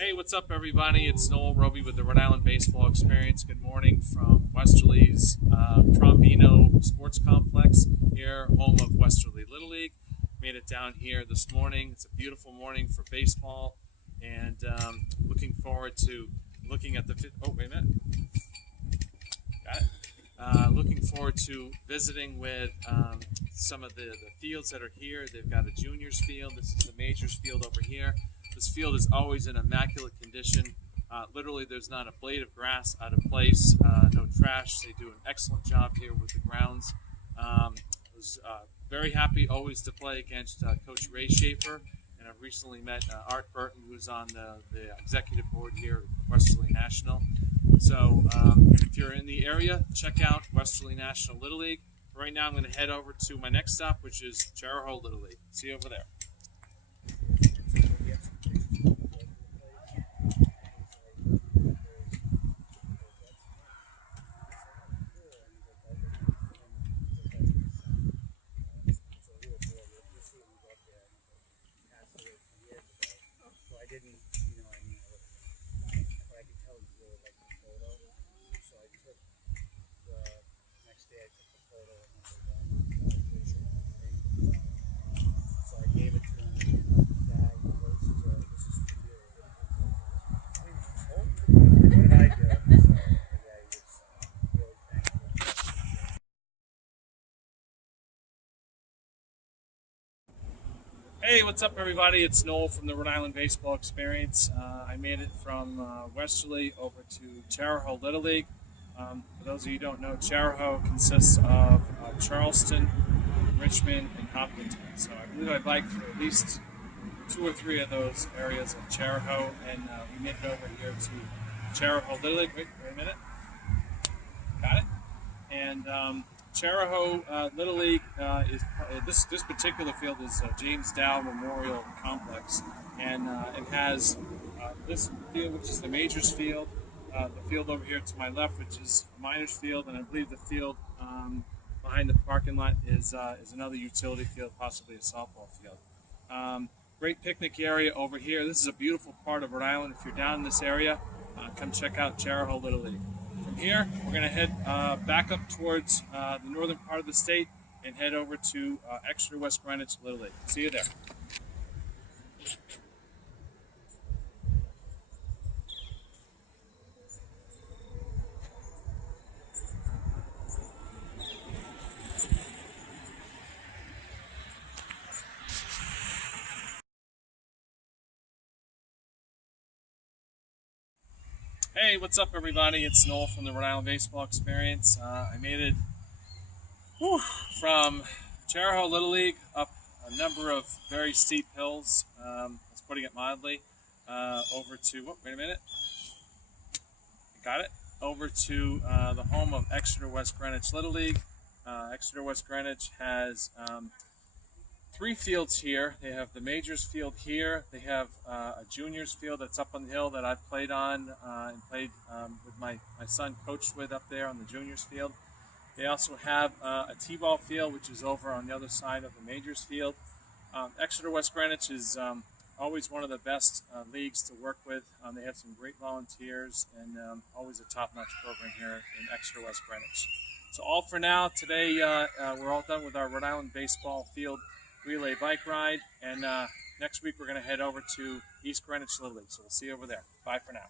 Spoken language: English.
Hey, what's up, everybody? It's Noel Roby with the Rhode Island Baseball Experience. Good morning from Westerly's Trombino Sports Complex here, home of Westerly Little League. Made it down here this morning. It's a beautiful morning for baseball, and looking forward to looking at the. Oh, wait a minute. Got it. Looking forward to visiting with some of the fields that are here. They've got a juniors field. This is the majors field over here. This field is always in immaculate condition. Literally, there's not a blade of grass out of place, no trash. They do an excellent job here with the grounds. Was very happy always to play against Coach Ray Schaefer, and I've recently met Art Burton, who's on the executive board here at Westerly National. So if you're in the area, check out Westerly National Little League. Right now, I'm going to head over to my next stop, which is Chariho Little League. See you over there. Hey, what's up, everybody? It's Noel from the Rhode Island Baseball Experience. I made it from Westerly over to Chariho Little League. For those of you who don't know, Chariho consists of Charleston, Richmond, and Hopkinton. So I believe I'd like for at least 2 or 3 of those areas of Chariho, and we made it over here to Chariho Little League. Wait a minute. Got it. And Chariho Little League is this particular field is James Dow Memorial Complex, and it has this field, which is the majors field, the field over here to my left, which is a minors field, and I believe the field behind the parking lot is another utility field, possibly a softball field. Great picnic area over here. This is a beautiful part of Rhode Island. If you're down in this area, come check out Chariho Little League. From here, we're going to head back up towards the northern part of the state and head over to Exeter West Greenwich Little League. See you there. Hey, what's up, everybody? It's Noel from the Rhode Island Baseball Experience. I made it from Chariho Little League up a number of very steep hills, that's putting it mildly, over to, wait a minute, got it, over to the home of Exeter West Greenwich Little League. Exeter West Greenwich has 3 fields here. They have the majors field here. They have a juniors field that's up on the hill that I've played on and played with my son, coached with up there on the juniors field. They also have a t-ball field, which is over on the other side of the majors field. Exeter West Greenwich is always one of the best leagues to work with. They have some great volunteers and always a top-notch program here in Exeter West Greenwich. So all for now. Today we're all done with our Rhode Island baseball field relay bike ride, and next week we're going to head over to East Greenwich Little League. So we'll see you over there. Bye for now.